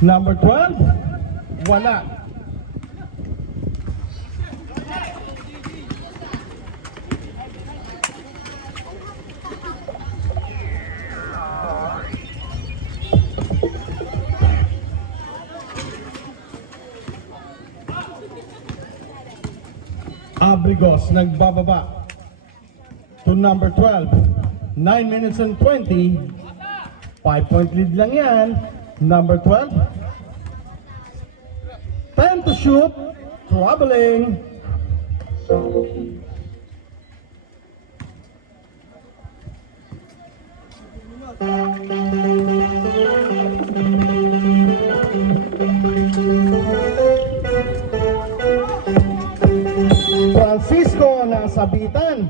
Number 12, wala. Abrigos nagbababa to number 12. 9 minutes and 20. 5-point lead lang yan. Number 12. Time to shoot. Traveling. Francisco nasabitan.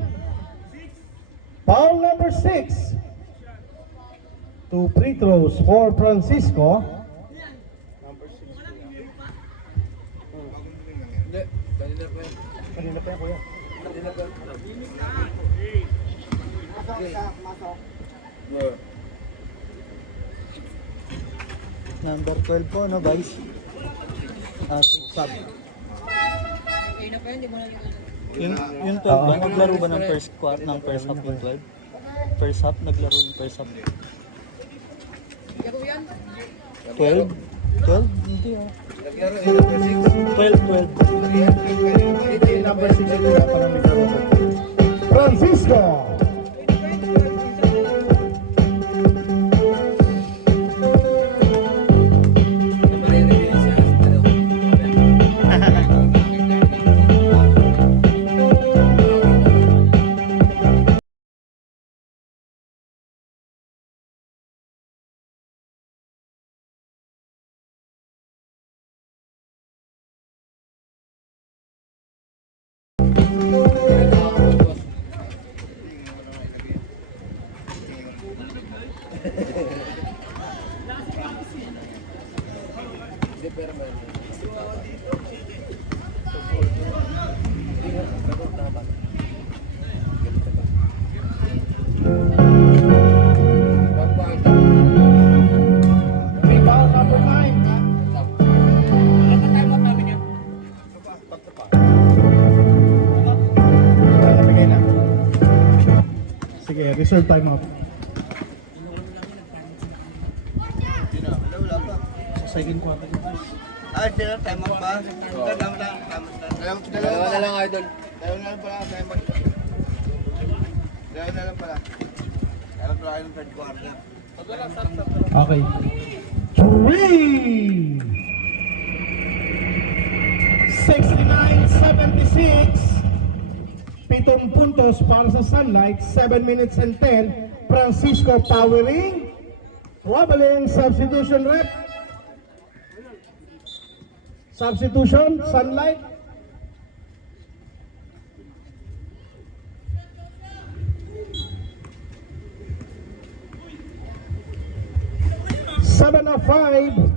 Foul number 6. 2 free throws for Francisco. Number 6. Kanina pa yan, kuya. Number 12 po, no guys? Sub. Yung 12 ba? Naglaro ba ng first half yung 12? First half? Naglaro yung first half. 12? 12? Hindi ah. 12. Number 6 Francisco. Sige, reserve time out. Second quarter. Sila time out ba? Dalawa na lang, idol. Dalawa na lang pala, time out. Dalawa na lang pala. Dalawa pala kayo ng third quarter. Okay. 3! 69-76. 7 puntos para sa Sunlight. 7 minutes and 10. Francisco powering. Traveling. Substitution rep. Substitution. Sunlight. Seven of 5.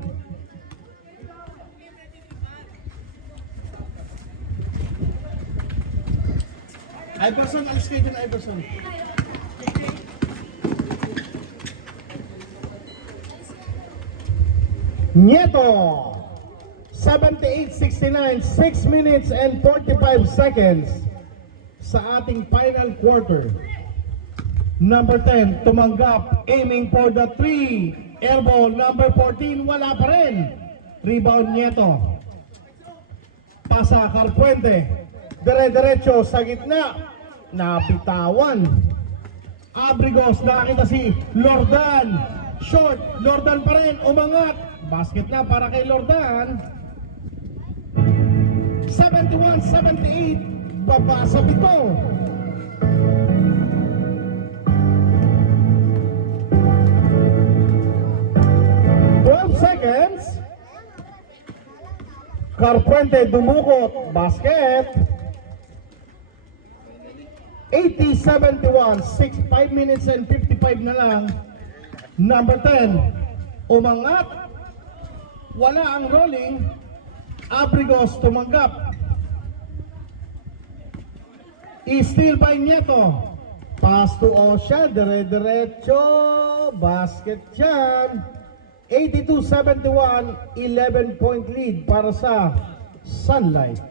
Iverson, alis kayo din, Iverson. Nieto, 78-69, 6 minutes and 45 seconds sa ating final quarter. Number 10, tumanggap, aiming for the 3. Airball, number 14, wala pa rin. Rebound Nieto. Pasa, Carpuente. Dire-diretso sa gitna. Napitawan. Abrigos, nakakita si Lordan. Short, Lordan pa rin, umangat. Basket na para kay Lordan. 71-78, baba sa pito. Seconds. Carpuente dumukot, basket. 80-71, 5 minutes and 55 na lang. Number 10, umangat. Wala ang rolling. Abrigos tumanggap. I-steal by Nieto. Pass to Osha, dire-diretso. Basket yan. 82-71, 11-point lead para sa Sunlight.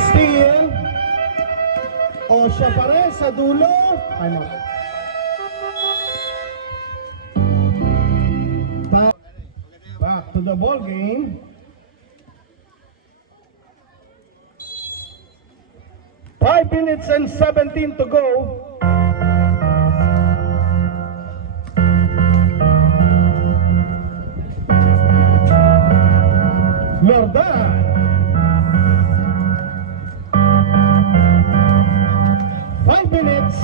Steal. O siya pa rin sa dulo. Ano? Back to the ball game. 5 minutes and 17 to go. Lordan. Minutes.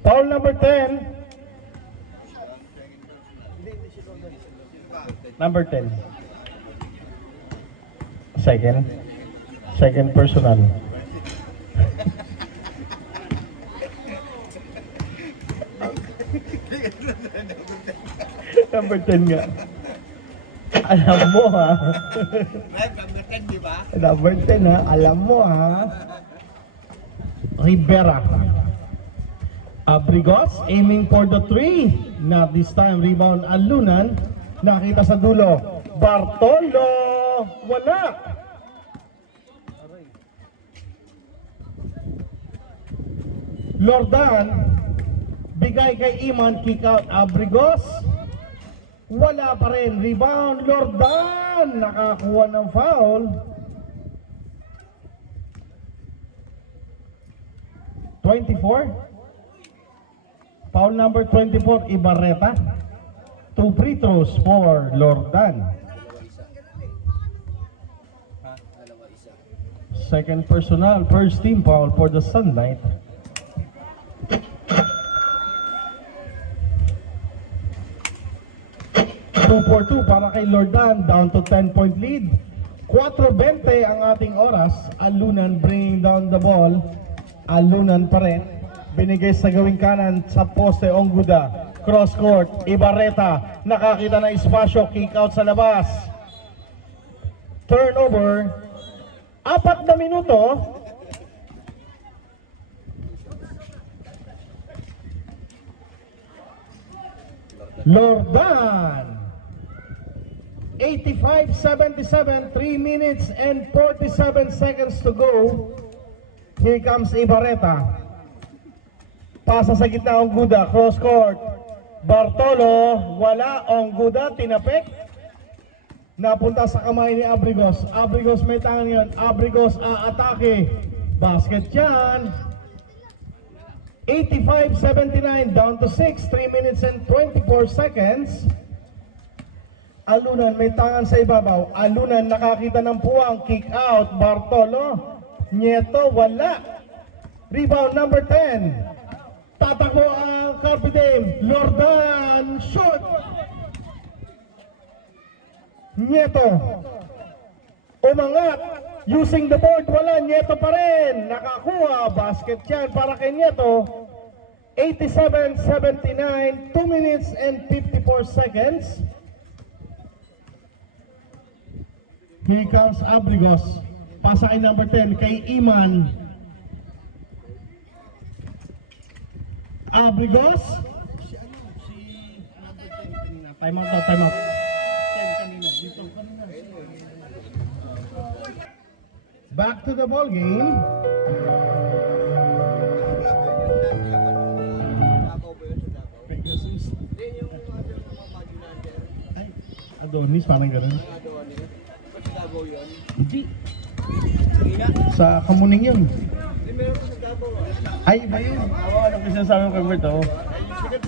Foul number 10. Number 10. Second personal. Number 10 nga. Alam mo ha. Number 10, di ba? Number 10 ha. Alam mo ha. Rivera. Abrigos aiming for the 3. Not this time. Rebound Alunan. Nakita sa dulo. Bartolo. Wala. Lordan. Bigay kay Iman. Kick out Abrigos. Wala pa rin. Rebound, Lordan. Nakakuha ng foul. Foul number 24, Ibarreta. 2 free throws for Lordan. Second personal, first team foul for the Sunlight. 2-4-2 para kay Lordan, down to 10-point lead. 4:20 ang ating oras. Alunan bringing down the ball. Alunan pa rin. Binigay sa gawing kanan sa poste Ongguda. Cross court, Ibarreta. Nakakita na espasyo, kick out sa labas. Turnover. 4 na minuto. Lordan. 85-77, 3 minutes and 47 seconds to go. Here comes Ibarreta. Pasa sa gitna Ongguda, cross court. Bartolo, wala. Ongguda, tinapik. Napunta sa kamay ni Abrigos. Abrigos may tangan yun. Abrigos aatake. Basket yan. 85-79, down to 6, 3 minutes and 24 seconds. Alunan may tangan sa ibabaw. Alunan nakakita ng puwang, kick out. Bartolo, Nieto, wala. Rebound number 10. Tatakbo ang Carpe Diem. Lordan, shoot. Nieto, umangat. Using the board, wala. Nieto pa rin. Nakakuha. Basket yan para kay Nieto. 87-79, 2 minutes and 54 seconds. Here comes Abrigos. Pasa kay number 10, kay Iman. Abrigos. Time out daw, time out. Back to the ball game. Pegasus. Ay, Adonis, parang gano'n. Hindi. Sa Kamuning yun. Ay, ba yun? Oo, ano kasi sabi ko kay Bert, oh.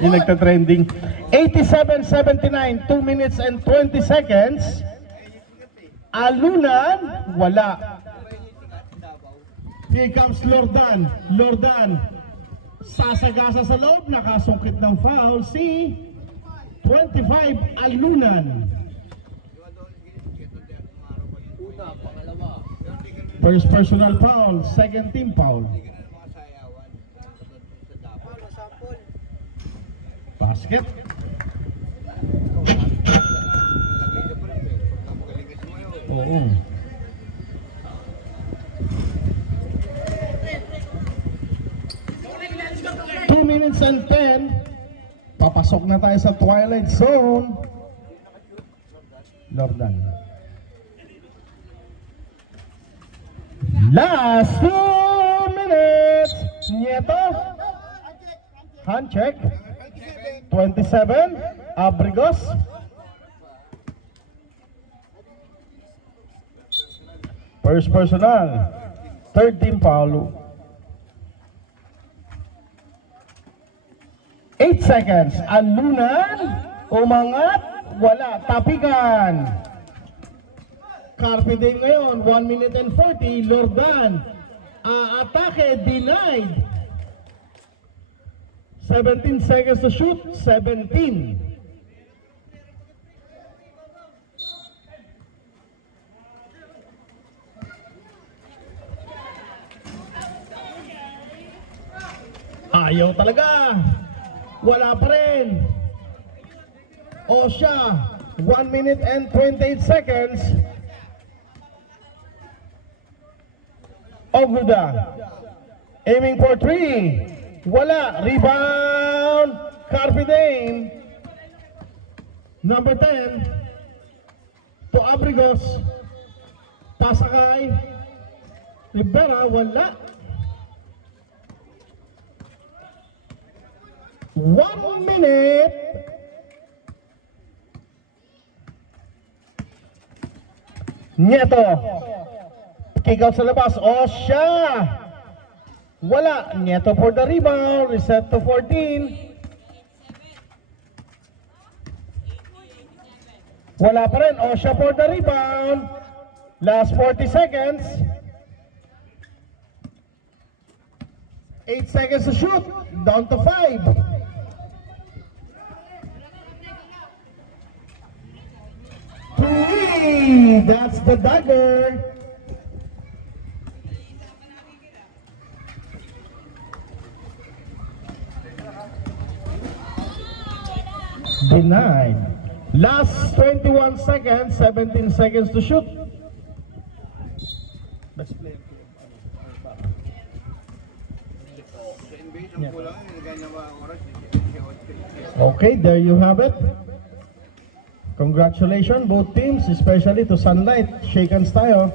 Yung nagta-trending. 87-79, 2 minutes and 20 seconds. Alunan, wala. Here comes Lordan. Lordan, sasagasa sa loob, nakasungkit ng foul. Si 25, Alunan. First personal foul, second team foul. basket. Oo. 2 minutes and 10. Papasok na tayo sa twilight zone. Jordan. Last 2 minutes. Nieto. Hand check. 27. Abrigos. First personal. Third team foul. 8 seconds. Alunan. Umangat. Wala. Tapikan. Carpe Diem ngayon. 1 minute and 40. Lordan. Atake. Denied. 17 seconds to shoot. 17. Ayaw talaga. Wala pa rin. Osha, 1 minute and 28 seconds. Oguda, aiming for 3. Wala. Rebound. Carpe Diem. Number 10. To Abrigos. Pasakay. Rivera. Wala. 1 minute. Nieto. Kick out sa labas. Osha. Wala. Nieto for the rebound. Reset to 14. Wala pa rin. Osha for the rebound. Last 40 seconds. 8 seconds to shoot. Down to 5. That's the dagger. Denied. Last 21 seconds, 17 seconds to shoot. Best player. Okay, there you have it. Congratulations both teams, especially to Sunlight. Shake hands tayo.